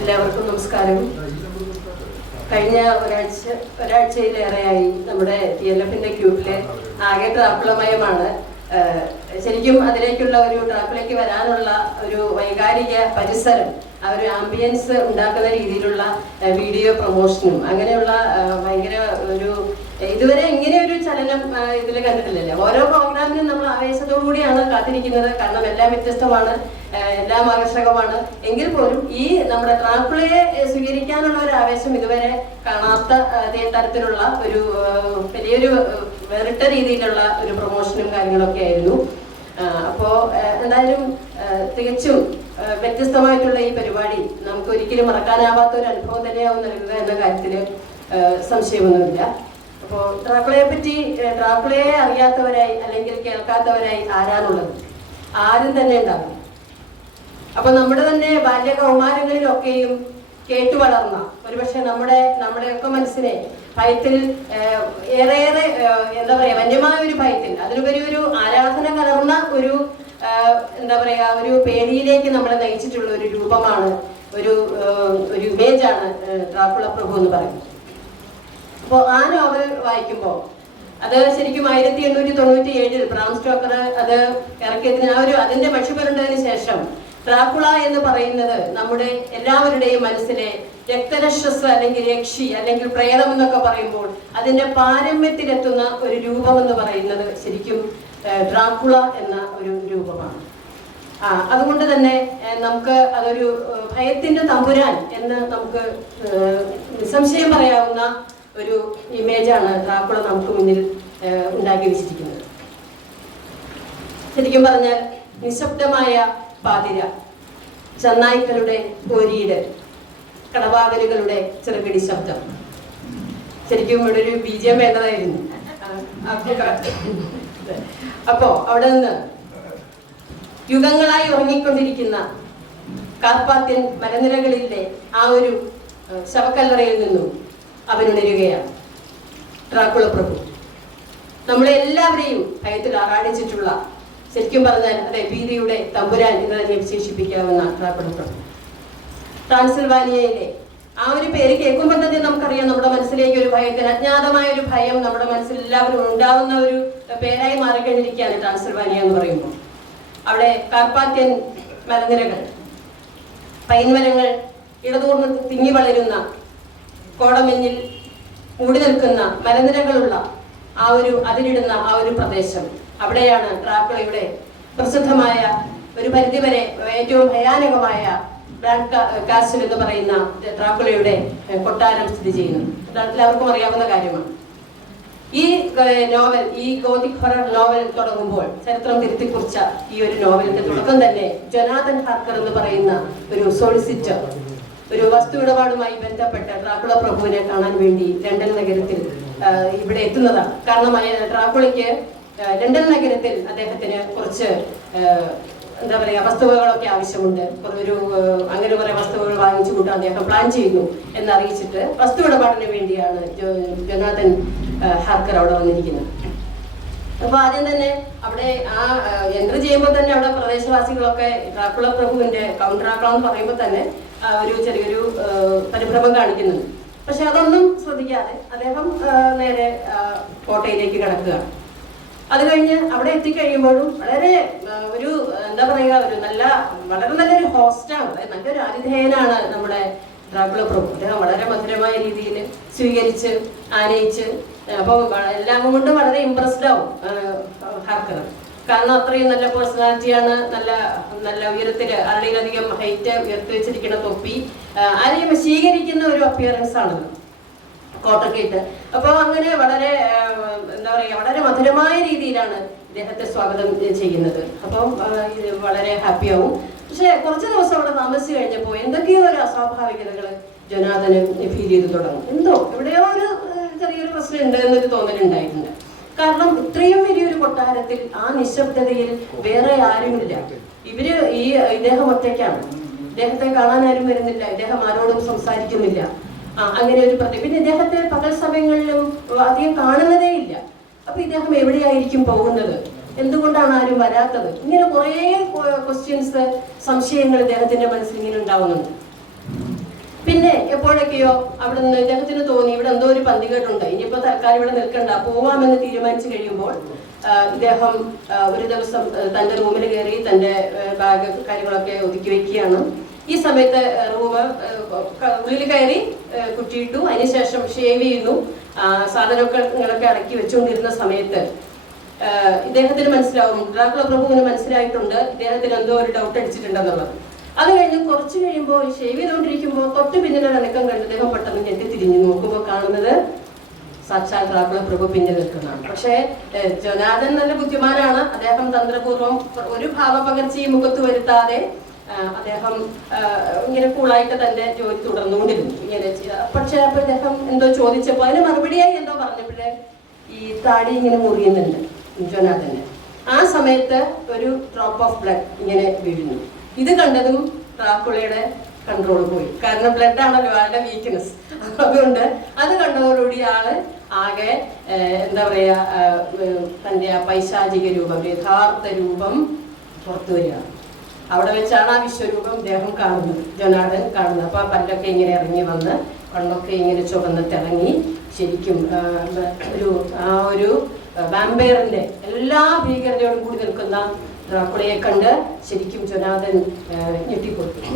എല്ലാവർക്കും നമസ്കാരം. കഴിഞ്ഞ ഒരാഴ്ചയിലേറെയായി നമ്മുടെ TLF-ന്റെ ക്യൂബിലെ ആകെ ട്രാക്കുളമയമാണ്. ശരിക്കും അതിലേക്കുള്ള ഒരു ട്രാക്കിലേക്ക് വരാനുള്ള ഒരു വൈകാരിക പരിസരം, ആ ഒരു ആംബിയൻസ് ഉണ്ടാക്കുന്ന രീതിയിലുള്ള വീഡിയോ പ്രൊമോഷനും അങ്ങനെയുള്ള ഭയങ്കര ഒരു ഇതുവരെ ഇങ്ങനെ ഒരു ചലനം ഇതിൽ കണ്ടിട്ടില്ലല്ലോ. ഓരോ പ്രോഗ്രാമിനും നമ്മൾ ആവേശത്തോടു കൂടിയാണ് കാത്തിരിക്കുന്നത്. കാരണം എല്ലാം വ്യത്യസ്തമാണ്, എല്ലാം ആകർഷകമാണ്. എങ്കിൽ പോലും ഈ നമ്മുടെ ട്രാക്കുളയെ സ്വീകരിക്കാനുള്ള ഒരു ആവേശം ഇതുവരെ കാണാത്ത തരത്തിലുള്ള ഒരു വലിയൊരു വേറിട്ട രീതിയിലുള്ള ഒരു പ്രൊമോഷനും കാര്യങ്ങളൊക്കെ ആയിരുന്നു. അപ്പോൾ എന്തായാലും തികച്ചും വ്യത്യസ്തമായിട്ടുള്ള ഈ പരിപാടി നമുക്ക് ഒരിക്കലും മറക്കാനാവാത്ത ഒരു അനുഭവം തന്നെയാവും നൽകുക എന്ന കാര്യത്തിൽ സംശയമൊന്നുമില്ല. അപ്പോൾ ട്രാക്കുളയെ അറിയാത്തവരായി അല്ലെങ്കിൽ കേൾക്കാത്തവരായി ആരാണുള്ളത്? ആരും തന്നെ ഉണ്ടാകും. അപ്പൊ നമ്മുടെ തന്നെ ബാല്യകൗമാരങ്ങളിലൊക്കെയും കേട്ടു വളർന്ന ഒരുപക്ഷെ നമ്മുടെയൊക്കെ മനസ്സിനെ ഭയത്തിൽ ഏറെയേറെ എന്താ പറയാ വന്യമായ ഒരു ഭയത്തിൽ, അതിലുപരി ഒരു ആരാധന കലർന്ന ഒരു എന്താ പറയാ ഒരു പേടിയിലേക്ക് നമ്മളെ നയിച്ചിട്ടുള്ള ഒരു രൂപമാണ്, ഒരു ഇമേജാണ് ട്രാക്കുള പ്രഭു എന്ന് പറയുന്നത്. അപ്പോൾ ആ നോവൽ വായിക്കുമ്പോൾ അത് ശരിക്കും 1897 ബ്രാം സ്റ്റോക്കർ അത് ഇറക്കിയതിന് അതിന്റെ മഷിപുരണ്ടതിന് ശേഷം ട്രാക്കുള എന്ന് പറയുന്നത് നമ്മുടെ എല്ലാവരുടെയും മനസ്സിലെ രക്തരക്ഷസ് അല്ലെങ്കിൽ യക്ഷി അല്ലെങ്കിൽ പ്രേതം എന്നൊക്കെ പറയുമ്പോൾ അതിന്റെ പാരമ്യത്തിലെത്തുന്ന ഒരു രൂപം എന്ന് പറയുന്നത് ശരിക്കും ട്രാക്കുള എന്ന ഒരു രൂപമാണ്. അതുകൊണ്ട് തന്നെ നമുക്ക് അതൊരു ഭയത്തിന്റെ തമ്പുരാൻ എന്ന് നമുക്ക് നിസ്സംശയം പറയാവുന്ന ഒരു ഇമേജാണ് ട്രാക്കുള നമുക്ക് മുന്നിൽ ഉണ്ടാക്കി വെച്ചിരിക്കുന്നത്. ശരിക്കും പറഞ്ഞാൽ നിശബ്ദമായ പാതിര, ചെന്നായ്ക്കളുടെ പോരീട്, കടവാകലുകളുടെ ചെറുകിടി ശബ്ദം. ശരിക്കും ഇവിടെ ഒരു BGM വേണ്ടതായിരുന്നു. അപ്പോ അവിടെ നിന്ന് യുഗങ്ങളായി ഉറങ്ങിക്കൊണ്ടിരിക്കുന്ന കാർപ്പാത്യൻ മലനിരകളിലെ ആ ഒരു ശവക്കല്ലറയിൽ നിന്നും അവനുണരുകയാണ് ട്രാക്കുള പ്രഭു. നമ്മളെ എല്ലാവരെയും ഭയത്തിൽ ആറാടിച്ചിട്ടുള്ള, ശരിക്കും പറഞ്ഞാൽ അതെ ഭീതിയുടെ തമ്പുരാൻ എന്ന് തന്നെ വിശേഷിപ്പിക്കാവുന്ന ട്രാക്കുള പ്രഭു. ട്രാൻസിൽവാനിയയിലെ ആ ഒരു പേര് കേൾക്കുമ്പോൾ തന്നെ നമുക്കറിയാം നമ്മുടെ മനസ്സിലേക്ക് ഒരു ഭയത്തിന്, അജ്ഞാതമായ ഒരു ഭയം നമ്മുടെ മനസ്സിൽ എല്ലാവരും ഉണ്ടാവുന്ന ഒരു പേരായി മാറിക്കഴിഞ്ഞിരിക്കുകയാണ് ട്രാൻസിൽവാനിയ എന്ന് പറയുമ്പോൾ. അവിടെ കാർപ്പാത്യൻ മലനിരകൾ, പൈൻമരങ്ങൾ ഇടതൂർന്ന് തിങ്ങി വളരുന്ന, കോടമഞ്ഞിൽ മൂടി നിൽക്കുന്ന മലനിരകളുള്ള അതിലിടുന്ന ആ ഒരു പ്രദേശം, അവിടെയാണ് ട്രാക്കുളയുടെ പ്രസിദ്ധമായ ഒരു പരിധിവരെ ഏറ്റവും ഭയാനകമായ ബ്ലാക്ക് കാസിൽ എന്ന് പറയുന്ന ട്രാക്കുളയുടെ കൊട്ടാരം സ്ഥിതി ചെയ്യുന്നത്. എല്ലാവർക്കും അറിയാവുന്ന കാര്യമാണ്. ഈ നോവൽ, ഈ ഗോതിക് ഹൊറർ നോവൽ തുടങ്ങുമ്പോൾ ചരിത്രം തിരുത്തിക്കുറിച്ച ഈ ഒരു നോവലിന്റെ തുടക്കം തന്നെ ജൊനാഥൻ ഹാർക്കർ എന്ന് പറയുന്ന ഒരു സോളിസിറ്റർ ഒരു വസ്തു ഇടപാടുമായി ബന്ധപ്പെട്ട ട്രാക്കുള പ്രഭുവിനെ കാണാൻ വേണ്ടി ലണ്ടൻ നഗരത്തിൽ ഇവിടെ എത്തുന്നതാണ്. കാരണം ട്രാക്കുളയ്ക്ക് ലണ്ടൻ നഗരത്തിൽ അദ്ദേഹത്തിന് കുറച്ച് എന്താ പറയാ വസ്തുവകളൊക്കെ ആവശ്യമുണ്ട്. അങ്ങനെ കുറെ വസ്തുവകൾ വാങ്ങിച്ചു കൂട്ടാൻ അദ്ദേഹം പ്ലാൻ ചെയ്യുന്നു എന്നറിയിച്ചിട്ട് വസ്തു ഇടപാടിന് വേണ്ടിയാണ് ജൊനാഥൻ ഹാർക്കർ അവിടെ വന്നിരിക്കുന്നത്. അപ്പൊ ആദ്യം തന്നെ അവിടെ എൻട്രി ചെയ്യുമ്പോൾ തന്നെ അവിടെ പ്രദേശവാസികളൊക്കെ ട്രാക്കുള പ്രഭുവിന്റെ കൗണ്ടറാക്കളെന്ന് പറയുമ്പോൾ തന്നെ ഒരു ചെറിയൊരു പരിഭ്രമം കാണിക്കുന്നുണ്ട്. പക്ഷെ അതൊന്നും ശ്രദ്ധിക്കാതെ അദ്ദേഹം നേരെ കോട്ടയിലേക്ക് കടക്കുകയാണ്. അത് കഴിഞ്ഞ് അവിടെ എത്തിക്കഴിയുമ്പോഴും വളരെ ഒരു എന്താ പറയുക വളരെ നല്ലൊരു ഹോസ്റ്റാണ്, നല്ലൊരു ആതിഥേയനാണ് നമ്മുടെ ട്രാക്കുള പ്രഭു. അദ്ദേഹം വളരെ മധുരമായ രീതിയിൽ സ്വീകരിച്ച് ആനയിച്ച്, അപ്പോൾ എല്ലാം കൊണ്ടും വളരെ ഇംപ്രസ്ഡ് ആവും ഹാർക്കർ. കാരണം അത്രയും നല്ല പേഴ്സണാലിറ്റിയാണ്, നല്ല ഉയരത്തില് ആരുടെയിലധികം ഹൈറ്റ് ഉയർത്തി വെച്ചിരിക്കുന്ന തൊപ്പി, ആരെയും വശീകരിക്കുന്ന ഒരു അപ്പിയറൻസ് ആണല്ലോ കോട്ടൊക്കെ ഇട്ട്. അപ്പൊ അങ്ങനെ വളരെ എന്താ പറയാ വളരെ മധുരമായ രീതിയിലാണ് ഇദ്ദേഹത്തെ സ്വാഗതം ചെയ്യുന്നത്. അപ്പം വളരെ ഹാപ്പിയാവും. പക്ഷെ കുറച്ച് ദിവസം അവിടെ താമസിച്ചു കഴിഞ്ഞപ്പോൾ എന്തൊക്കെയോ ഒരു അസ്വാഭാവികതകൾ ജൊനാഥന് ഫീൽ ചെയ്ത് തുടങ്ങും. എവിടെയോ ഒരു ചെറിയൊരു പ്രശ്നം ഉണ്ട് എന്നൊരു തോന്നലുണ്ടായിട്ടുണ്ട്. കാരണം ഇത്രയും വലിയൊരു കൊട്ടാരത്തിൽ ആ നിശബ്ദതയിൽ വേറെ ആരുമില്ല. ഇദ്ദേഹം ഒറ്റയ്ക്കാണ്. ഇദ്ദേഹത്തെ കാണാൻ ആരും വരുന്നില്ല, ഇദ്ദേഹം ആരോടും സംസാരിക്കുന്നില്ല. അങ്ങനെ ഒരു പിന്നെ ഇദ്ദേഹത്തെ പകൽ സമയങ്ങളിലും അധികം കാണുന്നതേ ഇല്ല. അപ്പൊ ഇദ്ദേഹം എവിടെയായിരിക്കും പോകുന്നത്, എന്തുകൊണ്ടാണ് ആരും വരാത്തത്, ഇങ്ങനെ കുറേ ക്വസ്റ്റ്യൻസ്, സംശയങ്ങൾ ഇദ്ദേഹത്തിന്റെ മനസ്സിൽ ഇങ്ങനെ ഉണ്ടാവുന്നുണ്ട്. പിന്നെ എപ്പോഴൊക്കെയോ അവിടെ നിന്ന് ഇദ്ദേഹത്തിന് തോന്നി ഇവിടെ എന്തോ ഒരു പന്തികേടുണ്ട്, ഇനിയിപ്പോ തൽക്കാലം ഇവിടെ നിൽക്കണ്ട, പോവാമെന്ന് തീരുമാനിച്ചു കഴിയുമ്പോൾ ഇദ്ദേഹം ഒരു ദിവസം തന്റെ റൂമിൽ കയറി തന്റെ ബാഗ് കാര്യങ്ങളൊക്കെ ഒതുക്കി വെക്കുകയാണ്. ഈ സമയത്ത് ഉള്ളിൽ കയറി കുറ്റിയിട്ടു, അതിനുശേഷം ഷേവ് ചെയ്യുന്നു, സാധനങ്ങളൊക്കെ അടക്കി വെച്ചുകൊണ്ടിരുന്ന സമയത്ത് ഇദ്ദേഹത്തിന് മനസ്സിലാവും, ഡ്രാക്കുള പ്രഭുവിന് മനസ്സിലായിട്ടുണ്ട് ഇദ്ദേഹത്തിന് എന്തോ ഒരു ഡൗട്ട് അടിച്ചിട്ടുണ്ടെന്നുള്ളത്. അത് കഴിഞ്ഞ് കുറച്ച് കഴിയുമ്പോൾ ഷേവ് ചെയ്തുകൊണ്ടിരിക്കുമ്പോൾ തൊട്ട് പിന്നിലെ അനക്കം കണ്ട് അദ്ദേഹം പെട്ടെന്ന് ഞെട്ടിത്തിരിഞ്ഞു നോക്കുമ്പോൾ കാണുന്നത് സാക്ഷാൽ ഡ്രാക്കുള പ്രഭു പിന്നിൽ നിൽക്കുന്നതാണ്. പക്ഷേ ജൊനാഥൻ നല്ല ബുദ്ധിമാനാണ്. അദ്ദേഹം തന്ത്രപൂർവ്വം ഒരു ഭാവപകർച്ചയും മുഖത്ത് വരുത്താതെ അദ്ദേഹം ഇങ്ങനെ കൂളായിട്ട് തന്റെ ജോലി തുടർന്നുകൊണ്ടിരുന്നു ഇങ്ങനെ. പക്ഷെ അപ്പൊ അദ്ദേഹം എന്തോ ചോദിച്ചപ്പോൾ അതിന് മറുപടിയായി എന്തോ പറഞ്ഞപ്പോഴേ ഈ താടി ഇങ്ങനെ മുറിയുന്നുണ്ട് ജൊനാഥന്. ആ സമയത്ത് ഒരു ഡ്രോപ്പ് ഓഫ് ബ്ലഡ് ഇങ്ങനെ വീഴുന്നു. ഇത് കണ്ടതും ഡ്രാക്കുളയുടെ കൺട്രോൾ പോയി. കാരണം ബ്ലഡ് ആണല്ലോ ആളുടെ വീക്ക്നെസ്. അതുകൊണ്ട് അത് കണ്ടതോടുകൂടി ആള് ആകെ എന്താ പറയാ തന്റെ ആ പൈശാചിക രൂപം, യഥാർത്ഥ രൂപം പുറത്തു വരികയാണ്. അവിടെ വെച്ചാണ് ആ വിശ്വരൂപം ഇദ്ദേഹം കാണുന്നത്, ജൊനാഥൻ കാണുന്നത്. അപ്പൊ പല്ലൊക്കെ ഇങ്ങനെ ഇറങ്ങി വന്ന് കണ്ണൊക്കെ ഇങ്ങനെ ചുവന്ന് തിളങ്ങി ശരിക്കും ഒരു വാമ്പയറിന്റെ എല്ലാ ഭീകരതയോടും കൂടി നിൽക്കുന്ന ഡ്രാക്കുളയെ കണ്ട് ശരിക്കും ജൊനാഥൻ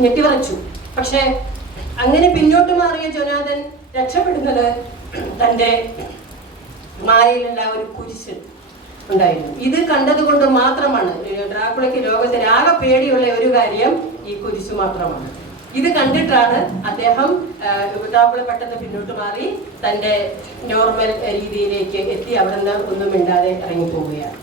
ഞെട്ടിവറച്ചു. പക്ഷെ അങ്ങനെ പിന്നോട്ട് മാറിയ ജൊനാഥൻ രക്ഷപ്പെടുന്നത് തന്റെ മായയിലുള്ള ഒരു കുരിശ് ഉണ്ടായിരുന്നു. ഇത് കണ്ടതുകൊണ്ട് മാത്രമാണ് ഡ്രാക്കുളയ്ക്ക് ലോകത്തിൽ ആകെ പേടിയുള്ള ഒരു കാര്യം ഈ കുരിശ് മാത്രമാണ്. ഇത് കണ്ടിട്ടാണ് അദ്ദേഹം ഡ്രാക്കുള പെട്ടെന്ന് പിന്നോട്ട് മാറി തന്റെ നോർമൽ രീതിയിലേക്ക് എത്തി അവിടെ നിന്ന് ഒന്നും മിണ്ടാതെ ഇറങ്ങിപ്പോവുകയാണ്.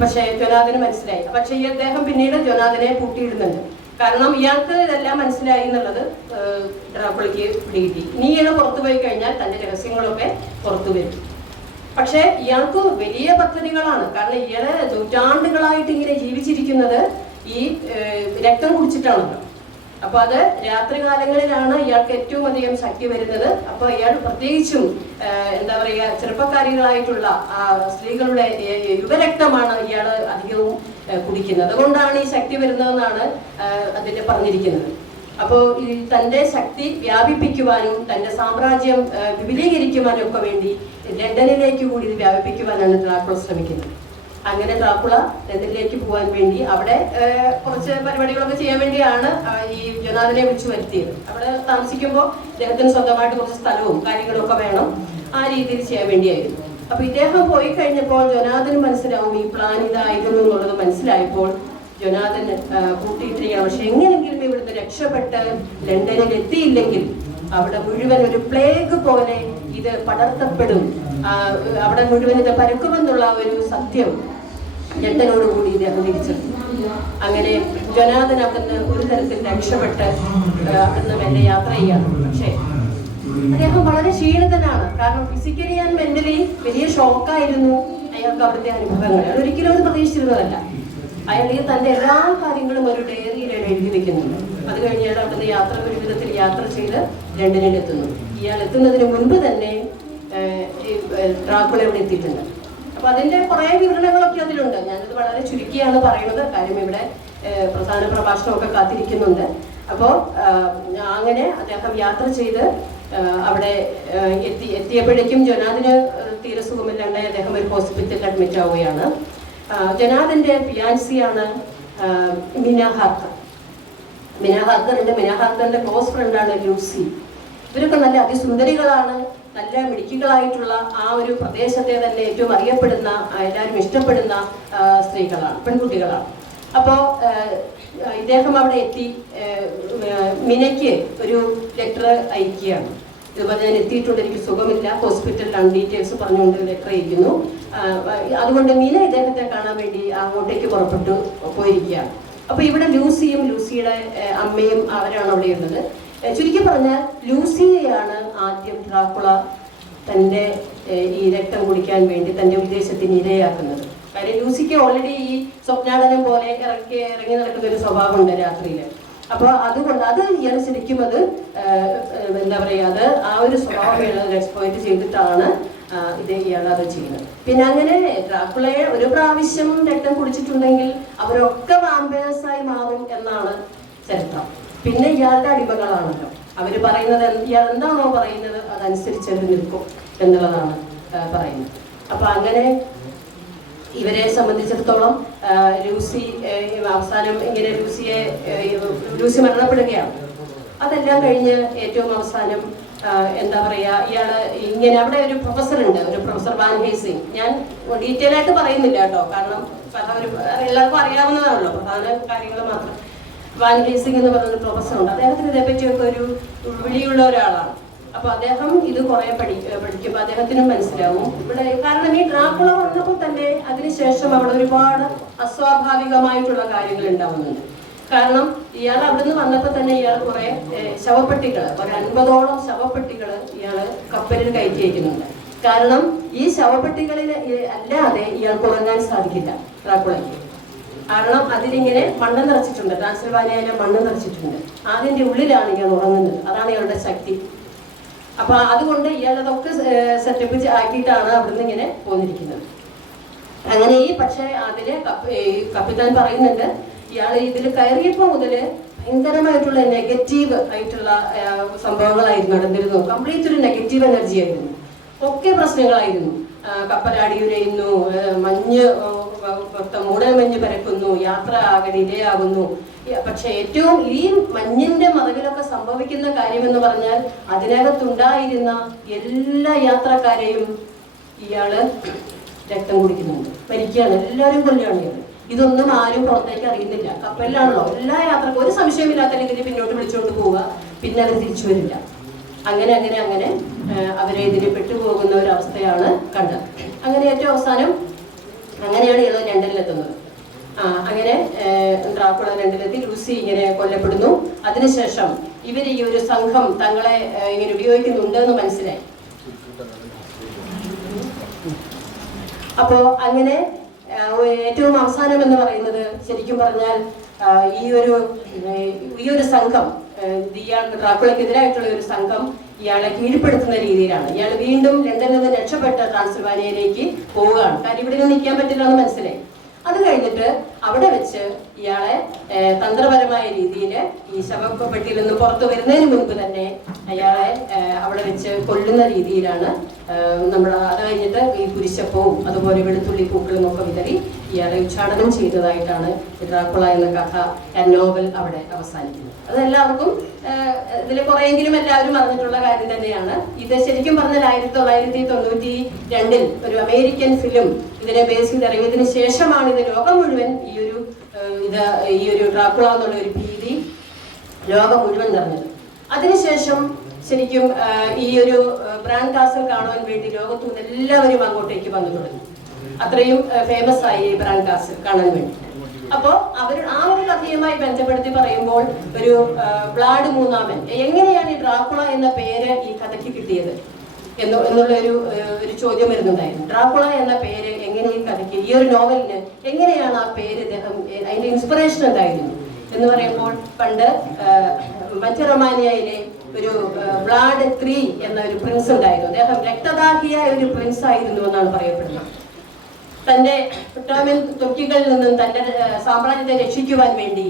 പക്ഷെ ജൊനാഥന് മനസ്സിലായി. പക്ഷെ ഈ അദ്ദേഹം പിന്നീട് ജൊനാഥനെ പൂട്ടിയിടുന്നുണ്ട്. കാരണം ഇയാൾക്ക് ഇതെല്ലാം മനസ്സിലായി എന്നുള്ളത് ഡ്രാക്കുളയ്ക്ക് പിടികിട്ടി. ഇനി ഇയാൾ പുറത്തു പോയി കഴിഞ്ഞാൽ തന്റെ രഹസ്യങ്ങളൊക്കെ പുറത്തു വരും. പക്ഷെ ഇയാൾക്ക് വലിയ പദ്ധതികളാണ്. കാരണം ഇയാള് നൂറ്റാണ്ടുകളായിട്ട് ഇങ്ങനെ ജീവിച്ചിരിക്കുന്നത് ഈ രക്തം കുടിച്ചിട്ടാണല്ലോ. അപ്പൊ അത് രാത്രികാലങ്ങളിലാണ് ഇയാൾക്ക് ഏറ്റവും അധികം ശക്തി വരുന്നത്. അപ്പൊ ഇയാൾ പ്രത്യേകിച്ചും എന്താ പറയുക ചെറുപ്പക്കാരികളായിട്ടുള്ള സ്ത്രീകളുടെ യുവരക്തമാണ് ഇയാൾ അധികവും കുടിക്കുന്നത്. അതുകൊണ്ടാണ് ഈ ശക്തി വരുന്നതെന്നാണ് അതിൽ പറഞ്ഞിരിക്കുന്നത്. അപ്പോൾ ഈ തന്റെ ശക്തി വ്യാപിപ്പിക്കുവാനും തന്റെ സാമ്രാജ്യം വിപുലീകരിക്കുവാനും ഒക്കെ വേണ്ടി ലണ്ടനിലേക്ക് കൂടി ഇത് വ്യാപിപ്പിക്കുവാനാണ് ഡ്രാക്കുള ശ്രമിക്കുന്നത്. അങ്ങനെ ഡ്രാക്കുള ലണ്ടനിലേക്ക് പോകാൻ വേണ്ടി അവിടെ കുറച്ച് പരിപാടികളൊക്കെ ചെയ്യാൻ വേണ്ടിയാണ് ഈ ജൊനാഥനെ വിളിച്ചു വരുത്തിയത്. അവിടെ താമസിക്കുമ്പോൾ ഇദ്ദേഹത്തിന് സ്വന്തമായിട്ട് കുറച്ച് സ്ഥലവും കാര്യങ്ങളൊക്കെ വേണം, ആ രീതിയിൽ ചെയ്യാൻ വേണ്ടിയായിരുന്നു. അപ്പൊ ഇദ്ദേഹം പോയി കഴിഞ്ഞപ്പോൾ ജൊനാഥന് മനസ്സിലാവും ഈ പ്ലാൻ ഇതായിരുന്നു എന്നുള്ളത് മനസ്സിലായപ്പോൾ ജൊനാഥൻ കൂട്ടിയിട്ടിരിക്കുകയാണ്. പക്ഷെ എങ്ങനെങ്കിലും ഇവിടുന്ന് രക്ഷപ്പെട്ട് ലണ്ടനിൽ എത്തിയില്ലെങ്കിൽ അവിടെ മുഴുവൻ ഒരു പ്ലേഗ് പോലെ ഇത് പടർത്തപ്പെടും, അവിടെ മുഴുവൻ ഇത് പരക്കുമെന്നുള്ള ഒരു സത്യം ലണ്ടനോടുകൂടി ഇദ്ദേഹം തിരിച്ചെടുത്തു. അങ്ങനെ ജൊനാഥൻ അവിടുന്ന് ഒരു തരത്തിൽ രക്ഷപ്പെട്ട് അവിടുന്ന് മെല്ലെ യാത്ര ചെയ്യാണ്. പക്ഷേ അദ്ദേഹം വളരെ ക്ഷീണിതനാണ്. കാരണം ഫിസിക്കലി ആൻഡ് മെന്റലി വലിയ ഷോക്കായിരുന്നു അയാൾക്ക് അവിടുത്തെ അനുഭവങ്ങൾ. അയാൾ ഒരിക്കലും അത് പ്രതീക്ഷിച്ചിരുന്നതല്ല. അയാൾ ഈ തന്റെ എല്ലാ കാര്യങ്ങളും ഒരു ഡയറിയിൽ എഴുതി വെക്കുന്നുണ്ട്. അത് കഴിഞ്ഞ് അയാൾ അവിടുന്ന് ഒരു വിധത്തിൽ യാത്ര ചെയ്ത് ലണ്ടനിൽ എത്തുന്നു. ഇയാൾ എത്തുന്നതിന് മുൻപ് തന്നെ ഡ്രാക്കുള ഇവിടെ എത്തിയിട്ടുണ്ട്. അപ്പൊ അതിന്റെ കുറെ വിവരണങ്ങളൊക്കെ അതിലുണ്ട്. ഞാനത് വളരെ ചുരുക്കിയാണ് പറയുന്നത്, കാര്യം ഇവിടെ പ്രധാന പ്രഭാഷണമൊക്കെ കാത്തിരിക്കുന്നുണ്ട്. അപ്പോൾ അങ്ങനെ അദ്ദേഹം യാത്ര ചെയ്ത് അവിടെ എത്തിയപ്പോഴേക്കും ജൊനാഥന് തീരെ സുഖമില്ലാണ്ടായി അദ്ദേഹം ഒരു ഹോസ്പിറ്റലിൽ അഡ്മിറ്റ് ആവുകയാണ്. ജൊനാഥന്റെ ഫിയാൻസിയാണ് മിന ഹാർക്കർ. മിന ഹാർക്കറിന്റെ ക്ലോസ് ഫ്രണ്ടാണ് ലൂസി. ഇവരൊക്കെ നല്ല അതിസുന്ദരികളാണ്, നല്ല മിടുക്കികളായിട്ടുള്ള ആ ഒരു പ്രദേശത്തെ തന്നെ ഏറ്റവും അറിയപ്പെടുന്ന എല്ലാവരും ഇഷ്ടപ്പെടുന്ന സ്ത്രീകളാണ്, പെൺകുട്ടികളാണ്. അപ്പോൾ ഇദ്ദേഹം അവിടെ എത്തി മിനയ്ക്ക് ഒരു ലെറ്റർ അയക്കുകയാണ്. ഇതുപോലെ ഞാൻ എത്തിയിട്ടുണ്ട്, എനിക്ക് സുഖമില്ല, ഹോസ്പിറ്റലിലാണ്, ഡീറ്റെയിൽസ് പറഞ്ഞുകൊണ്ട് ലെറ്റർ അയക്കുന്നു. അതുകൊണ്ട് മിന ഇദ്ദേഹത്തെ കാണാൻ വേണ്ടി അങ്ങോട്ടേക്ക് പുറപ്പെട്ടു പോയിരിക്കുകയാണ്. അപ്പൊ ഇവിടെ ലൂസിയും ലൂസിയുടെ അമ്മയും അവരാണ് അവിടെ ഉള്ളത്. ചുരുക്കി പറഞ്ഞാൽ ലൂസിയെയാണ് ആദ്യം ഡ്രാക്കുള തന്റെ ഈ രക്തം കുടിക്കാൻ വേണ്ടി തന്റെ വിദേശത്തിന് ഇരയാക്കുന്നത്. കാര്യം ലൂസിക്ക് ഓൾറെഡി ഈ സ്വപ്നാടനം പോലെ ഇറങ്ങി നടക്കുന്ന ഒരു സ്വഭാവമുണ്ട് രാത്രിയിൽ. അപ്പൊ അതുകൊണ്ട് അത് ഇയാൾ ശരിക്കും അത് എന്താ പറയാ, അത് ആ ഒരു സ്വഭാവം എക്സ്പ്ലോയിറ്റ് ചെയ്തിട്ടാണ് ഇയാൾ അത് ചെയ്യുന്നത്. പിന്നെ അങ്ങനെ ഡ്രാക്കുളയെ ഒരു പ്രാവശ്യം രക്തം കുടിച്ചിട്ടുണ്ടെങ്കിൽ അവരൊക്കെ വാമ്പേഴ്സായി മാറും എന്നാണ് ചരിത്രം. പിന്നെ ഇയാളുടെ അടിമകളാണല്ലോ. അവർ പറയുന്നത് ഇയാൾ എന്താണോ പറയുന്നത് അതനുസരിച്ച് അവർ നിൽക്കും എന്നുള്ളതാണ് പറയുന്നത്. അപ്പൊ അങ്ങനെ ഇവരെ സംബന്ധിച്ചിടത്തോളം ലൂസി അവസാനം ഇങ്ങനെ ലൂസി മരണപ്പെടുകയാണ്. അതെല്ലാം കഴിഞ്ഞ് ഏറ്റവും അവസാനം എന്താ പറയാ, ഇയാള് ഇങ്ങനെ അവിടെ ഒരു പ്രൊഫസർ ഉണ്ട്, ഒരു പ്രൊഫസർ വാൻ ഹേസിംഗ്. ഞാൻ ഡീറ്റെയിൽ ആയിട്ട് പറയുന്നില്ല കേട്ടോ, കാരണം എല്ലാവർക്കും അറിയാവുന്നതാണല്ലോ, പ്രധാന കാര്യങ്ങൾ മാത്രം. വാൻ ഹേസിംഗ് എന്ന് പറയുന്ന പ്രൊഫസർ ഉണ്ട്, അദ്ദേഹത്തിന് ഇതേപ്പറ്റിയൊക്കെ ഒരു വിളിയുള്ള ഒരാളാണ്. അപ്പൊ അദ്ദേഹം ഇത് കുറെ പഠിക്കുമ്പോൾ അദ്ദേഹത്തിനും മനസ്സിലാവും ഇവിടെ, കാരണം ഈ ഡ്രാക്കുള വന്നപ്പോൾ തന്നെ അതിനുശേഷം അവിടെ ഒരുപാട് അസ്വാഭാവികമായിട്ടുള്ള കാര്യങ്ങൾ ഉണ്ടാവുന്നുണ്ട്. കാരണം ഇയാൾ അവിടുന്ന് വന്നപ്പോൾ തന്നെ ഇയാൾ കുറെ ശവപ്പെട്ടികൾ, ഒരു 50ഓളം ശവപ്പെട്ടികൾ ഇയാള് കപ്പലിൽ കയറ്റി വയ്ക്കുന്നുണ്ട്. കാരണം ഈ ശവപ്പെട്ടികളിൽ അല്ലാതെ ഇയാൾക്ക് ഉറങ്ങാൻ സാധിക്കില്ല ഡ്രാക്കുളയ്ക്ക്. കാരണം അതിലിങ്ങനെ മണ്ണ് നിറച്ചിട്ടുണ്ട്, ട്രാൻസിൽവാനിയയിലെ മണ്ണ് നിറച്ചിട്ടുണ്ട്, അതിന്റെ ഉള്ളിലാണ് ഇയാൾ ഉറങ്ങുന്നത്. അതാണ് ഇയാളുടെ ശക്തി. അപ്പൊ അതുകൊണ്ട് ഇയാൾ അതൊക്കെ സെറ്റപ്പ് ആക്കിയിട്ടാണ് അവിടുന്ന് ഇങ്ങനെ പോന്നിരിക്കുന്നത്. അങ്ങനെ പക്ഷെ അതില് കപ്പിത്താൻ പറയുന്നുണ്ട്, ഇയാൾ ഇതിൽ കയറിയപ്പോൾ മുതല് ഭയങ്കരമായിട്ടുള്ള നെഗറ്റീവ് ആയിട്ടുള്ള സംഭവങ്ങളായിരുന്നു നടന്നിരുന്നു. കംപ്ലീറ്റ് ഒരു നെഗറ്റീവ് എനർജി ആയിരുന്നു, ഒക്കെ പ്രശ്നങ്ങളായിരുന്നു. കപ്പലടിയുരയുന്നു, മൂടൽമഞ്ഞ് പരക്കുന്നു, യാത്ര ആകെ ഡിലേ ആകുന്നു. പക്ഷെ ഏറ്റവും ഈ മഞ്ഞിന്റെ മറവിലൊക്കെ സംഭവിക്കുന്ന കാര്യമെന്ന് പറഞ്ഞാൽ അതിനകത്തുണ്ടായിരുന്ന എല്ലാ യാത്രക്കാരെയും ഇയാള് രക്തം കുടിക്കുന്നുണ്ട്, മരിക്കുകയാണ്, എല്ലാവരും കൊല്ലുകയാണ് ഇയാൾ. ഇതൊന്നും ആരും പുറത്തേക്ക് അറിയുന്നില്ല. കപ്പലിലാണല്ലോ, എല്ലാ യാത്രക്കും ഒരു സംശയമില്ലാത്ത രീതിയിൽ പിന്നോട്ട് വിളിച്ചുകൊണ്ട് പോവുക, പിന്നെ അവർ തിരിച്ചു വരില്ല. അങ്ങനെ അങ്ങനെ അങ്ങനെ അവരെ ഇതിന് പെട്ടുപോകുന്ന ഒരു അവസ്ഥയാണ് കണ്ടത്. അങ്ങനെ ഏറ്റവും അവസാനം അങ്ങനെയാണ് ഇയാൾ ലണ്ടനിലെത്തുന്നത്. അങ്ങനെ ഡ്രാക്കുള ലണ്ടനിലെത്തി, ലൂസി ഇങ്ങനെ കൊല്ലപ്പെടുന്നു. അതിനുശേഷം ഇവർ ഈ ഒരു സംഘം തങ്ങളെ ഇങ്ങനെ ഉപയോഗിക്കുന്നുണ്ട് എന്ന് മനസ്സിലായി. അപ്പോ അങ്ങനെ ഏറ്റവും അവസാനം എന്ന് പറയുന്നത് ശരിക്കും പറഞ്ഞാൽ ഈ ഒരു സംഘം ഡ്രാക്കുളയ്ക്കെതിരായിട്ടുള്ള ഒരു സംഘം ഇയാളെ കീഴ്പ്പെടുത്തുന്ന രീതിയിലാണ്. ഇയാൾ വീണ്ടും ലണ്ടനിൽ നിന്ന് രക്ഷപ്പെട്ട് ട്രാൻസിൽവാനിയയിലേക്ക് പോവുകയാണ്. കാര്യം ഇവിടെ നിന്ന് നിൽക്കാൻ പറ്റില്ല എന്ന് മനസ്സിലായി. അത് കഴിഞ്ഞിട്ട് അവിടെ വെച്ച് ഇയാളെ തന്ത്രപരമായ രീതിയിൽ ഈ ശവപ്പെട്ടിയിൽ നിന്ന് പുറത്തു വരുന്നതിന് മുൻപ് തന്നെ അയാളെ അവിടെ വെച്ച് കൊല്ലുന്ന രീതിയിലാണ് അത് കഴിഞ്ഞിട്ട് ഈ കുരിശപ്പവും അതുപോലെ വെളുത്തുള്ളി പൂക്കളും ഒക്കെ വിതറി ഇയാളെ ഉച്ചാടനം ചെയ്തതായിട്ടാണ് ഡ്രാക്കുള എന്ന കഥ, നോവൽ അവിടെ അവസാനിക്കുന്നത്. അതെല്ലാവർക്കും ഇതിൽ കുറെയെങ്കിലും എല്ലാവരും അറിഞ്ഞിട്ടുള്ള കാര്യം തന്നെയാണ്. ഇത് ശരിക്കും പറഞ്ഞാൽ 1992 ഒരു അമേരിക്കൻ ഫിലിം ഇതിനെ ബേസ് ചെയ്ത് ഇറങ്ങിയതിന് ശേഷമാണ് ഇത് ലോകം മുഴുവൻ ഈ ഒരു ഡ്രാക്കുള എന്നുള്ള ഒരു ഭീതി ലോകം മുഴുവൻ നിറഞ്ഞത്. അതിനുശേഷം ശരിക്കും ഈ ഒരു ബ്രാൻ കാസൽ കാണുവാൻ വേണ്ടി ലോകത്തുനിന്ന് എല്ലാവരും അങ്ങോട്ടേക്ക് വന്നു തുടങ്ങി. അത്രയും ഫേമസ് ആയി ബ്രാൻ കാസൽ കാണാൻ വേണ്ടി. അപ്പോ ആ ഒരു കഥയുമായി ബന്ധപ്പെടുത്തി പറയുമ്പോൾ ഒരു വ്ളാഡ് മൂന്നാമൻ, എങ്ങനെയാണ് ഈ ഡ്രാക്കുള എന്ന പേര് ഈ കഥയ്ക്ക് കിട്ടിയത് എന്നുള്ള ഒരു ചോദ്യം വരുന്നുണ്ടായിരുന്നു. ഡ്രാക്കുള എന്ന പേര് എങ്ങനെ ഈ കഥയ്ക്ക്, ഈ ഒരു നോവലിന് എങ്ങനെയാണ് ആ പേര്, അതിന്റെ ഇൻസ്പിറേഷൻ എന്തായിരുന്നു എന്ന് പറയുമ്പോൾ, പണ്ട് മധ്യ റൊമാനിയയിലെ ഒരു വ്ളാഡ് III എന്ന ഒരു പ്രിൻസ് ഉണ്ടായിരുന്നു. അദ്ദേഹം രക്തദാഹിയായ ഒരു പ്രിൻസ് ആയിരുന്നു എന്നാണ് പറയപ്പെടുന്നത്. തന്റെ ഒട്ടോമൻ തുർക്കികളിൽ നിന്നും തന്റെ സാമ്രാജ്യത്തെ രക്ഷിക്കുവാൻ വേണ്ടി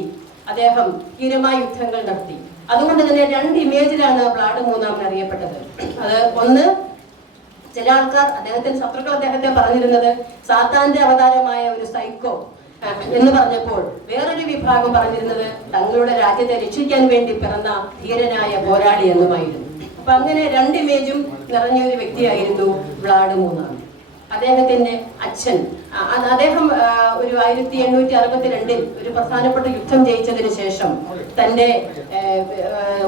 അദ്ദേഹം ധീരമായ യുദ്ധങ്ങൾ നടത്തി. അതുകൊണ്ട് തന്നെ 2 ഇമേജിലാണ് വ്ളാഡ് മൂന്നാമൻ അറിയപ്പെട്ടത്. അത് ഒന്ന്, ചില ആൾക്കാർ അദ്ദേഹത്തിന്റെ ശത്രുക്കൾ അദ്ദേഹത്തെ പറഞ്ഞിരുന്നത് സാത്താന്റെ അവതാരമായ ഒരു സൈക്കോ എന്ന് പറഞ്ഞപ്പോൾ, വേറൊരു വിഭാഗം പറഞ്ഞിരുന്നത് തങ്ങളുടെ രാജ്യത്തെ രക്ഷിക്കാൻ വേണ്ടി പിറന്ന ധീരനായ പോരാളി എന്നുമായിരുന്നു. അപ്പൊ അങ്ങനെ 2 ഇമേജും നിറഞ്ഞ ഒരു വ്യക്തിയായിരുന്നു വ്ളാഡ് മൂന്നാമൻ. അദ്ദേഹത്തിന്റെ അച്ഛൻ, അദ്ദേഹം ഒരു 1862 ഒരു പ്രധാനപ്പെട്ട യുദ്ധം ജയിച്ചതിന് ശേഷം തന്റെ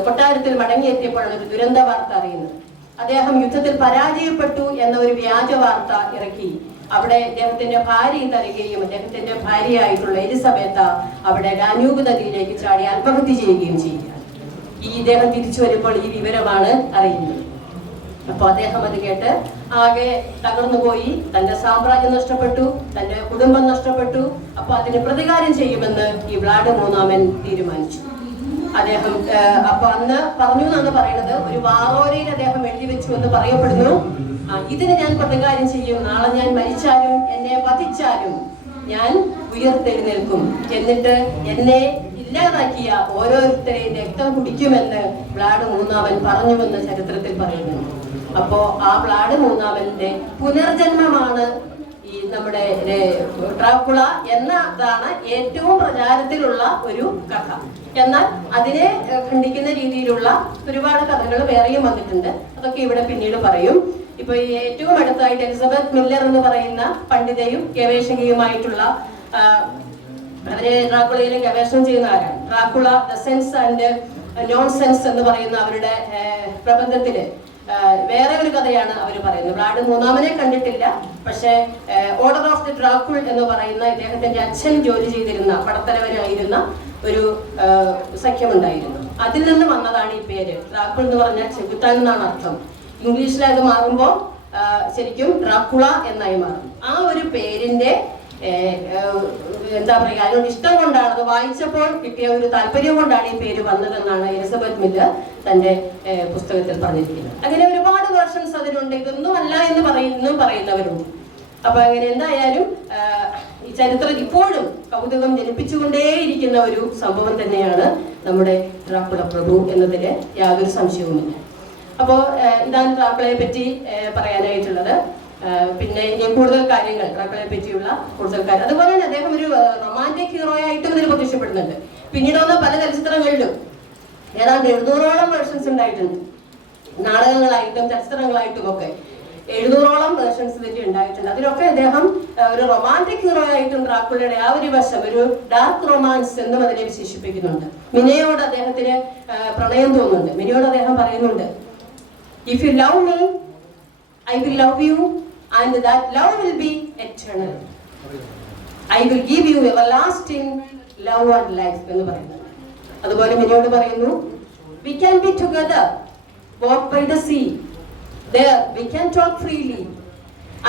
കൊട്ടാരത്തിൽ മടങ്ങിയെത്തിയപ്പോഴാണ് ഒരു ദുരന്ത വാർത്ത അറിയുന്നത്. അദ്ദേഹം യുദ്ധത്തിൽ പരാജയപ്പെട്ടു എന്ന ഒരു വ്യാജ വാർത്ത ഇറക്കി. അവിടെ അദ്ദേഹത്തിന്റെ ഭാര്യ തരികയും അദ്ദേഹത്തിന്റെ ഭാര്യയായിട്ടുള്ള എലിസബത്ത അവിടെ ഡാന്യൂബ് നദിയിലേക്ക് ചാടി ആത്മഹത്യ ചെയ്യുകയും ചെയ്യുക. ഇദ്ദേഹം തിരിച്ചു വരുമ്പോൾ ഈ വിവരമാണ് അറിയുന്നത്. അപ്പൊ അദ്ദേഹം അത് കേട്ട് ആകെ തകർന്നുപോയി. തന്റെ സാമ്രാജ്യം നഷ്ടപ്പെട്ടു, തന്റെ കുടുംബം നഷ്ടപ്പെട്ടു. അപ്പൊ അതിന് പ്രതികാരം ചെയ്യുമെന്ന് ഈ വ്ളാഡ് മൂന്നാമൻ തീരുമാനിച്ചു. അദ്ദേഹം അപ്പൊ അന്ന് പറഞ്ഞു എന്നാണ് പറയുന്നത്, ഒരു വാറോരയിൽ അദ്ദേഹം എഴുതി വെച്ചു എന്ന് പറയപ്പെടുന്നു. ഇതിന് ഞാൻ പ്രതികാരം ചെയ്യും, നാളെ ഞാൻ മരിച്ചാലും എന്നെ വധിച്ചാലും ഞാൻ ഉയർത്തെഴുന്നേൽക്കും, എന്നിട്ട് എന്നെ ഇല്ലാതാക്കിയ ഓരോരുത്തരെയും രക്തം കുടിക്കുമെന്ന് വ്ളാഡ് മൂന്നാമൻ പറഞ്ഞുവെന്ന് ചരിത്രത്തിൽ പറയുന്നുണ്ട്. അപ്പോ ആ വ്ളാഡ് മൂന്നാമന്റെ പുനർജന്മമാണ് ഈ നമ്മുടെ ഡ്രാക്കുള എന്നതാണ് ഏറ്റവും പ്രചാരത്തിലുള്ള ഒരു കഥ. എന്നാൽ അതിനെ ഖണ്ഡിക്കുന്ന രീതിയിലുള്ള ഒരുപാട് കഥകൾ വേറെയും വന്നിട്ടുണ്ട്. അതൊക്കെ ഇവിടെ പിന്നീട് പറയും. ഇപ്പൊ ഈ ഏറ്റവും അടുത്തായിട്ട് എലിസബത്ത് മില്ലർ എന്ന് പറയുന്ന പണ്ഡിതയും ഗവേഷകയുമായിട്ടുള്ള അവര് ഡ്രാക്കുളയിൽ ഗവേഷണം ചെയ്യുന്ന ആരാണ്. Dracula the sense and non sense എന്ന് പറയുന്ന അവരുടെ പ്രബന്ധത്തില് വേറെ ഒരു കഥയാണ് അവർ പറയുന്നത്. വ്ളാഡ് മൂന്നാമനെ കണ്ടിട്ടില്ല, പക്ഷെ ഓർഡർ ഓഫ് ദി ഡ്രാക്കുൾ എന്ന് പറയുന്ന ഇദ്ദേഹത്തിന്റെ അച്ഛൻ ജോലി ചെയ്തിരുന്ന പടത്തലവനായിരുന്ന ഒരു സഖ്യമുണ്ടായിരുന്നു. അതിൽ നിന്ന് വന്നതാണ് ഈ പേര്. ഡ്രാക്കുൾ എന്ന് പറഞ്ഞാൽ ചെകുത്താൻ എന്നാണ് അർത്ഥം. ഇംഗ്ലീഷിൽ അത് മാറുമ്പോൾ ശരിക്കും ഡ്രാക്കുള എന്നായി മാറും. ആ ഒരു പേരിന്റെ എന്താ പറയുക, അതിനോട് ഇഷ്ടം കൊണ്ടാണ്, അത് വായിച്ചപ്പോൾ കിട്ടിയ ഒരു താല്പര്യം കൊണ്ടാണ് ഈ പേര് വന്നതെന്നാണ് എലിസബത്ത് മില്ലർ തന്റെ പുസ്തകത്തിൽ പറഞ്ഞിരിക്കുന്നത്. അങ്ങനെ ഒരുപാട് വേർഷൻസ് അതിനുണ്ട്. ഇതൊന്നും അല്ല എന്ന് പറയുന്നവരുണ്ട്. അപ്പൊ അങ്ങനെ എന്തായാലും ഈ ചരിത്രം ഇപ്പോഴും കൗതുകം ജനിപ്പിച്ചുകൊണ്ടേയിരിക്കുന്ന ഒരു സംഭവം തന്നെയാണ് നമ്മുടെ ഡ്രാക്കുള പ്രഭു എന്നതില് യാതൊരു സംശയവുമില്ല. അപ്പോ ഇതാണ് ഡ്രാക്കുളയെ പറ്റി പറയാനായിട്ടുള്ളത്. പിന്നെ ഇനി കൂടുതൽ കാര്യങ്ങൾ ഡ്രാക്കുളയെ പറ്റിയുള്ള കൂടുതൽ കാര്യം. അതുപോലെ തന്നെ അദ്ദേഹം ഒരു റൊമാൻറ്റിക് ഹീറോ ആയിട്ടും ഇതിൽ പ്രത്യക്ഷപ്പെടുന്നുണ്ട്. പിന്നീട് വന്ന പല ചലച്ചിത്രങ്ങളിലും ഏതാണ്ട് 700ഓളം വേർഷൻസ് ഉണ്ടായിട്ടുണ്ട്. നാടകങ്ങളായിട്ടും ചലച്ചിത്രങ്ങളായിട്ടും ഒക്കെ 700ഓളം വേർഷൻസ് ഇതിൽ ഉണ്ടായിട്ടുണ്ട്. അതിലൊക്കെ അദ്ദേഹം ഒരു റൊമാൻറ്റിക് ഹീറോ ആയിട്ടും ഡ്രാക്കുളയുടെ ആ ഒരു വശം, ഒരു ഡാർക്ക് റൊമാൻസ് എന്നും അതിനെ വിശേഷിപ്പിക്കുന്നുണ്ട്. മിനയോട് അദ്ദേഹത്തിന് പ്രണയം തോന്നുന്നുണ്ട്. മിനയോട് അദ്ദേഹം പറയുന്നുണ്ട്, if you love me I will love you and that love will be eternal. I will give you everlasting love and life എന്ന് പറയുന്നു. അതുപോലെ മിനിയോട് പറയുന്നു, we can be together, walk by the sea. There we can talk freely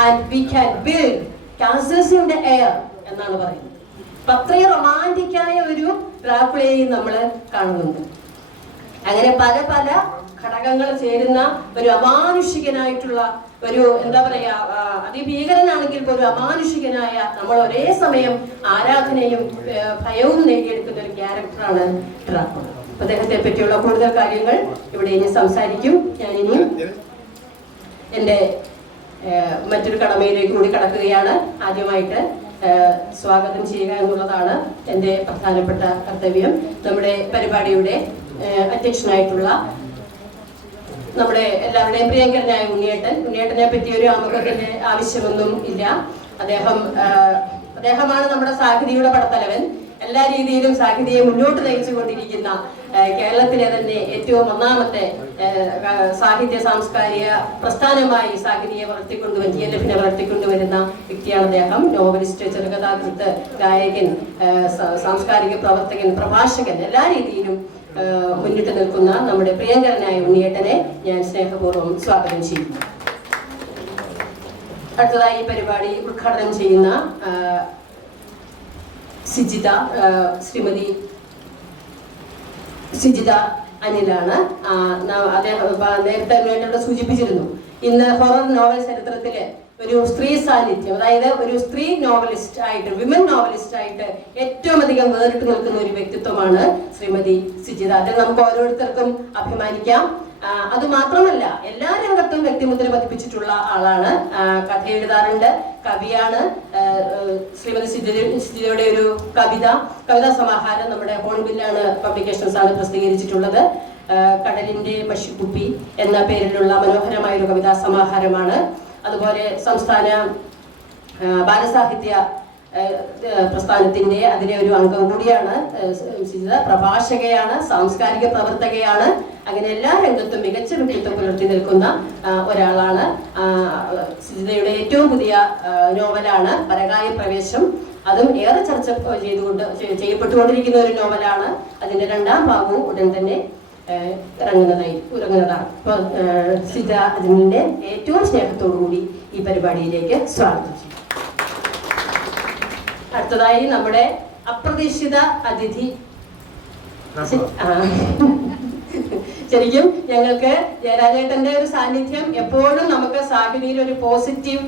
and we can build castles in the air എന്നാണ് പറയുന്നത്. അത്രയും റൊമാൻറ്റിക്കായ ഒരു ഡ്രാക്കുളയെയും നമ്മൾ കാണുന്നുണ്ട്. അങ്ങനെ പല പല ഘടകങ്ങൾ ചേരുന്ന ഒരു അമാനുഷികനായിട്ടുള്ള ഒരു എന്താ പറയാ, അതിഭീകരനാണെങ്കിൽ പോലും അമാനുഷികനായ, നമ്മൾ ഒരേ സമയം ആരാധനയും ഭയവും നേടിയെടുക്കുന്ന ഒരു ക്യാരക്ടറാണ് ഡ്രാക്കുള. അദ്ദേഹത്തെ പറ്റിയുള്ള കൂടുതൽ കാര്യങ്ങൾ ഇവിടെ ഇനി സംസാരിക്കും. ഞാനിനി എൻ്റെ മറ്റൊരു കടമയിലേക്ക് കൂടി കടക്കുകയാണ്. ആദ്യമായിട്ട് സ്വാഗതം ചെയ്യുക എന്നുള്ളതാണ് എൻ്റെ പ്രധാനപ്പെട്ട കർത്തവ്യം. നമ്മുടെ പരിപാടിയുടെ അധ്യക്ഷനായിട്ടുള്ള നമ്മുടെ എല്ലാവരുടെയും പ്രിയങ്കരനായ ഉണ്ണിയേട്ടനെ പറ്റി ഒരു ആമുഖത്തിന്റെ ആവശ്യമൊന്നും ഇല്ല. അദ്ദേഹമാണ് നമ്മുടെ സാഹിതിയുടെ പടത്തലവൻ. എല്ലാ രീതിയിലും സാഹിതിയെ മുന്നോട്ട് നയിച്ചുകൊണ്ടിരിക്കുന്ന കേരളത്തിലെ തന്നെ ഏറ്റവും ഒന്നാമത്തെ സാഹിത്യ സാംസ്കാരിക പ്രസ്ഥാനമായി സാഹിതിയെ TLF-നെ വളർത്തിക്കൊണ്ടുവരുന്ന വ്യക്തിയാണ് അദ്ദേഹം. നോവലിസ്റ്റ്, ചെറുകഥാകൃത്ത്, ഗായകൻ, സാംസ്കാരിക പ്രവർത്തകൻ, പ്രഭാഷകൻ, എല്ലാ രീതിയിലും മുന്നിട്ട് നിൽക്കുന്ന നമ്മുടെ പ്രിയങ്കരനായ ഉണ്ണിയേട്ടനെ ഞാൻ സ്നേഹപൂർവ്വം സ്വാഗതം ചെയ്യുന്നു. അടുത്തതായി ഈ പരിപാടി ഉദ്ഘാടനം ചെയ്യുന്ന ശ്രീമതി സിജിത അനിലാണ്. അദ്ദേഹം നേരത്തെ ഉണ്ണിയേട്ടനോട് സൂചിപ്പിച്ചിരുന്നു, ഇന്ന് ഹൊറർ നോവൽ ചരിത്രത്തില് ഒരു സ്ത്രീ സാന്നിധ്യം, അതായത് ഒരു സ്ത്രീ നോവലിസ്റ്റ് ആയിട്ട്, വിമൻ നോവലിസ്റ്റ് ആയിട്ട് ഏറ്റവും അധികം വേറിട്ട് നിൽക്കുന്ന ഒരു വ്യക്തിത്വമാണ് ശ്രീമതി സിജിത. അതിൽ നമുക്ക് ഓരോരുത്തർക്കും അഭിമാനിക്കാം. അത് മാത്രമല്ല, എല്ലാ രംഗത്തും വ്യക്തിമുദ്ര പതിപ്പിച്ചിട്ടുള്ള ആളാണ്. കഥ എഴുതാറുണ്ട്, കവിയാണ്. ശ്രീമതി സിജിതയുടെ ഒരു കവിതാ സമാഹാരം നമ്മുടെ ഹോൺബില്ലാണ് പബ്ലിക്കേഷൻസ് ആണ് പ്രസിദ്ധീകരിച്ചിട്ടുള്ളത്. കടലിന്റെ മഷിക്കുപ്പി എന്ന പേരിലുള്ള മനോഹരമായ ഒരു കവിതാ സമാഹാരമാണ്. അതുപോലെ സംസ്ഥാന ബാലസാഹിത്യ പ്രസ്ഥാനത്തിന്റെ അതിലെ ഒരു അംഗം കൂടിയാണ് സിജിത. പ്രഭാഷകയാണ്, സാംസ്കാരിക പ്രവർത്തകയാണ്. അങ്ങനെ എല്ലാ രംഗത്തും മികച്ച വ്യക്തിത്വം പുലർത്തി നിൽക്കുന്ന ഒരാളാണ്. സിജിതയുടെ ഏറ്റവും പുതിയ നോവലാണ് പരകായ പ്രവേശം. അതും ഏറെ ചർച്ച ചെയ്യപ്പെട്ടുകൊണ്ടിരിക്കുന്ന ഒരു നോവലാണ്. അതിന്റെ 2ാം ഭാഗവും ഉടൻ തന്നെ ഇറങ്ങുന്നതാണ്. അപ്പൊ സിജിത അതിനെ ഏറ്റവും സ്നേഹത്തോടു കൂടി ഈ പരിപാടിയിലേക്ക് സ്വാഗതം ചെയ്യും. അടുത്തതായി നമ്മുടെ അപ്രതീക്ഷിത അതിഥി ശരിക്കും ഞങ്ങൾക്ക് ജയരാജേട്ടന്റെ ഒരു സാന്നിധ്യം എപ്പോഴും നമുക്ക് സാഹിതിയിൽ ഒരു പോസിറ്റീവ്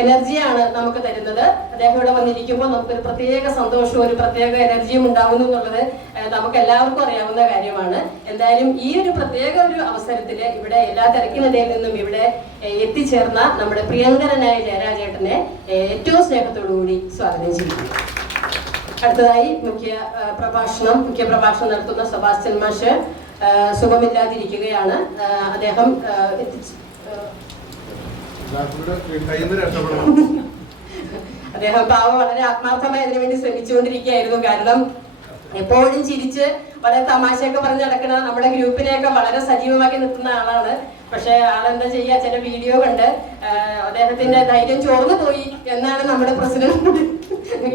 എനർജിയാണ് നമുക്ക് തരുന്നത്. അദ്ദേഹം ഇവിടെ വന്നിരിക്കുമ്പോൾ നമുക്കൊരു പ്രത്യേക സന്തോഷവും ഒരു പ്രത്യേക എനർജിയും ഉണ്ടാകുന്നു എന്നുള്ളത് നമുക്ക് എല്ലാവർക്കും അറിയാവുന്ന കാര്യമാണ്. എന്തായാലും ഈ ഒരു പ്രത്യേക ഒരു അവസരത്തിൽ ഇവിടെ എല്ലാ തിരക്കിനിടയിൽ നിന്നും ഇവിടെ എത്തിച്ചേർന്ന നമ്മുടെ പ്രിയങ്കരനായ ജയരാജേട്ടനെ ഏറ്റവും സ്നേഹത്തോടുകൂടി സ്വാഗതം ചെയ്യുന്നു. അടുത്തതായി മുഖ്യ പ്രഭാഷണം നടത്തുന്ന സെബാസ്റ്റ്യൻ മാഷ് സുഖമില്ലാതിരിക്കുകയാണ്. അദ്ദേഹം പാവം വളരെ ആത്മാർത്ഥമായി അതിനു വേണ്ടി ശ്രമിച്ചുകൊണ്ടിരിക്കുകയായിരുന്നു. കാരണം എപ്പോഴും ചിരിച്ച് വളരെ തമാശയൊക്കെ പറഞ്ഞ് നടക്കുന്ന നമ്മുടെ ഗ്രൂപ്പിനെയൊക്കെ വളരെ സജീവമാക്കി നിർത്തുന്ന ആളാണ്. പക്ഷെ ആളെന്താ ചെയ്യുക, ചില വീഡിയോ കണ്ട് അദ്ദേഹത്തിന്റെ ധൈര്യം ചോർന്നു പോയി എന്നാണ് നമ്മുടെ പ്രസിഡന്റ്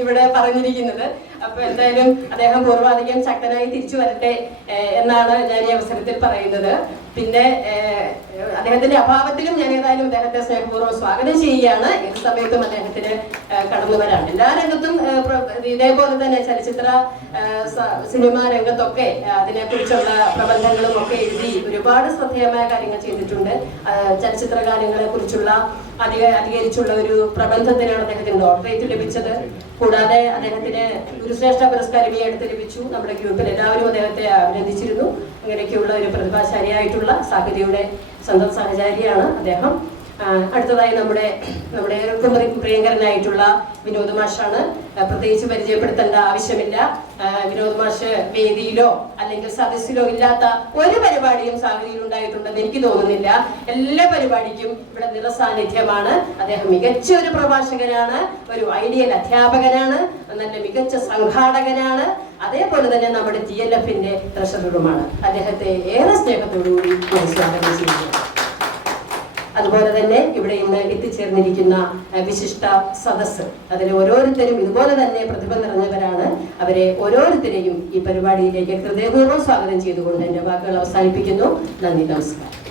ഇവിടെ പറഞ്ഞിരിക്കുന്നത്. അപ്പൊ എന്തായാലും അദ്ദേഹം പൂർവാധികം ശക്തനായി തിരിച്ചു വരട്ടെ എന്നാണ് ഞാൻ ഈ അവസരത്തിൽ പറയുന്നത്. പിന്നെ അദ്ദേഹത്തിന്റെ അഭാവത്തിലും ഞാൻ ഏതായാലും അദ്ദേഹത്തെ സ്നേഹപൂർവ്വം സ്വാഗതം ചെയ്യുകയാണ്. ഏത് സമയത്തും അദ്ദേഹത്തിന് കടന്നു വരാൻ എല്ലാ രംഗത്തും ഇതേപോലെ തന്നെ ചലച്ചിത്ര സിനിമാ രംഗത്തൊക്കെ അതിനെക്കുറിച്ചുള്ള പ്രബന്ധങ്ങളും ഒക്കെ എഴുതി ഒരുപാട് ശ്രദ്ധേയമായ കാര്യങ്ങൾ ചെയ്തിട്ടുണ്ട്. ചലച്ചിത്ര ഗാനങ്ങളെ കുറിച്ചുള്ള അധികരിച്ചുള്ള ഒരു പ്രബന്ധത്തിനാണ് അദ്ദേഹത്തിന് ഡോക്ടറേറ്റ് ലഭിച്ചത്. കൂടാതെ അദ്ദേഹത്തിന് ഗുരുശ്രേഷ്ഠ പുരസ്കാരം ഈ അടുത്ത് ലഭിച്ചു. നമ്മുടെ ഗ്രൂപ്പിൽ എല്ലാവരും അദ്ദേഹത്തെ അഭിനന്ദിച്ചിരുന്നു. അങ്ങനെയൊക്കെയുള്ള ഒരു പ്രതിഭാശാലിയായിട്ടുള്ള സാഹിതിയുടെ സ്വന്തം സഹചാരിയാണ് അദ്ദേഹം. അടുത്തതായി നമ്മുടെ ഏവർക്കും പ്രിയങ്കരനായിട്ടുള്ള വിനോദ് മാഷാണ്. പ്രത്യേകിച്ച് പരിചയപ്പെടുത്തേണ്ട ആവശ്യമില്ല. വിനോദ് മാഷ് വേദിയിലോ അല്ലെങ്കിൽ സദസ്സിലോ ഇല്ലാത്ത ഒരു പരിപാടിയും സാഹിതിയിൽ ഉണ്ടായിട്ടുണ്ടെന്ന് എനിക്ക് തോന്നുന്നില്ല. എല്ലാ പരിപാടിക്കും ഇവിടെ നിറസാന്നിധ്യമാണ്. അദ്ദേഹം മികച്ച ഒരു പ്രഭാഷകനാണ്, ഒരു ഐഡിയൽ അധ്യാപകനാണ്, നല്ല മികച്ച സംഘാടകനാണ്. അതേപോലെ തന്നെ നമ്മുടെ TLF-ന്റെ ട്രഷററുമാണ്. അദ്ദേഹത്തെ ഏറെ സ്നേഹത്തോടുകൂടി സ്വാഗതം ചെയ്യുന്നു. അതുപോലെ തന്നെ ഇവിടെ ഇന്ന് എത്തിച്ചേർന്നിരിക്കുന്ന വിശിഷ്ട സദസ്സ്, അതിൽ ഓരോരുത്തരും ഇതുപോലെ തന്നെ പ്രതിഭ നിറഞ്ഞവരാണ്. അവരെ ഓരോരുത്തരെയും ഈ പരിപാടിയിലേക്ക് ഹൃദയപൂർവ്വം സ്വാഗതം ചെയ്തുകൊണ്ട് എൻ്റെ വാക്കുകൾ അവസാനിപ്പിക്കുന്നു. നന്ദി, നമസ്കാരം.